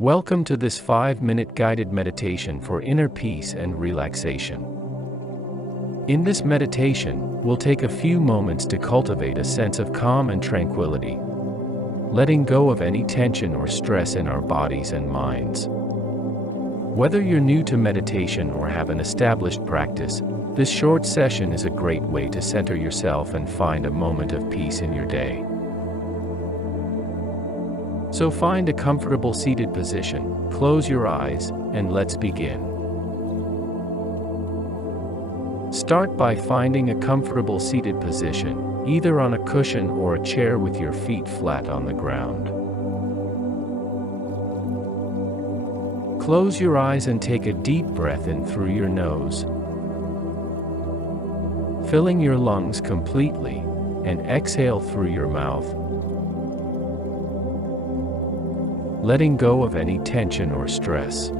Welcome to this 5-minute guided meditation for inner peace and relaxation. In this meditation, we'll take a few moments to cultivate a sense of calm and tranquility, letting go of any tension or stress in our bodies and minds. Whether you're new to meditation or have an established practice, this short session is a great way to center yourself and find a moment of peace in your day. So find a comfortable seated position, close your eyes, and let's begin. Start by finding a comfortable seated position, either on a cushion or a chair with your feet flat on the ground. Close your eyes and take a deep breath in through your nose, filling your lungs completely, and exhale through your mouth, letting go of any tension or stress.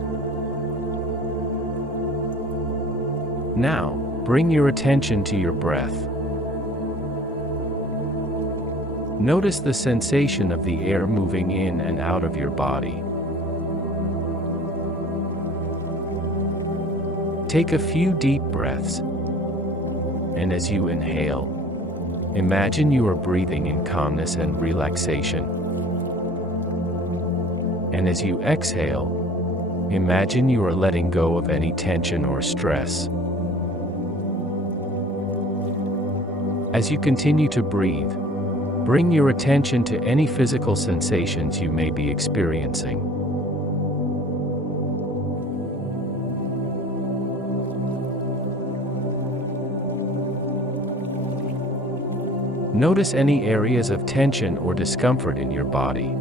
Now, bring your attention to your breath. Notice the sensation of the air moving in and out of your body. Take a few deep breaths, and as you inhale, imagine you are breathing in calmness and relaxation. And as you exhale, imagine you are letting go of any tension or stress. As you continue to breathe, bring your attention to any physical sensations you may be experiencing. Notice any areas of tension or discomfort in your body.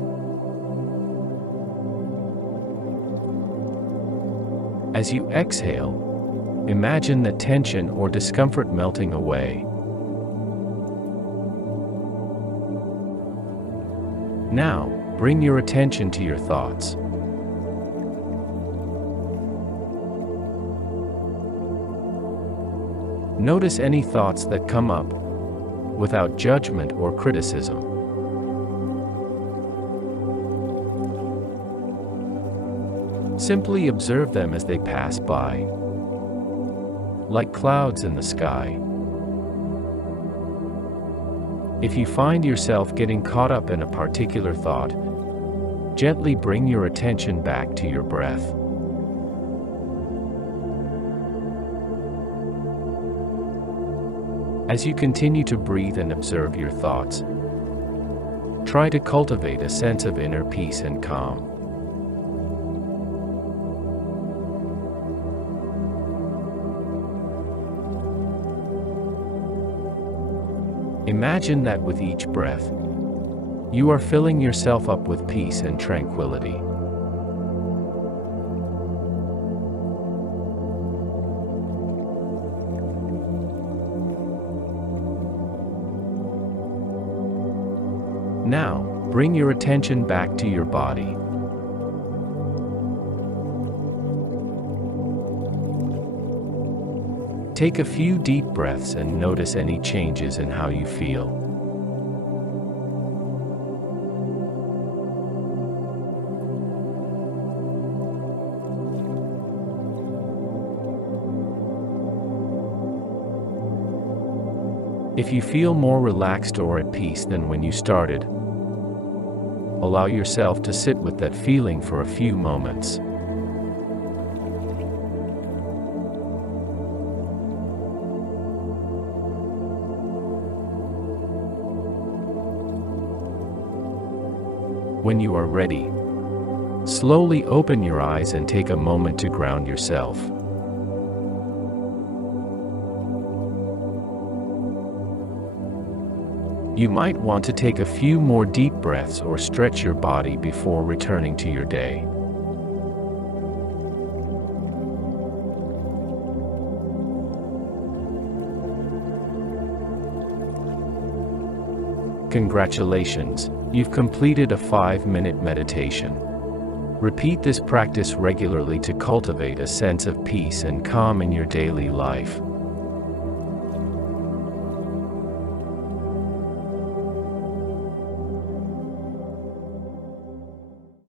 As you exhale, imagine the tension or discomfort melting away. Now, bring your attention to your thoughts. Notice any thoughts that come up, without judgment or criticism. Simply observe them as they pass by, like clouds in the sky. If you find yourself getting caught up in a particular thought, gently bring your attention back to your breath. As you continue to breathe and observe your thoughts, try to cultivate a sense of inner peace and calm. Imagine that with each breath, you are filling yourself up with peace and tranquility. Now, bring your attention back to your body. Take a few deep breaths and notice any changes in how you feel. If you feel more relaxed or at peace than when you started, allow yourself to sit with that feeling for a few moments. When you are ready, slowly open your eyes and take a moment to ground yourself. You might want to take a few more deep breaths or stretch your body before returning to your day. Congratulations, you've completed a 5-minute meditation. Repeat this practice regularly to cultivate a sense of peace and calm in your daily life.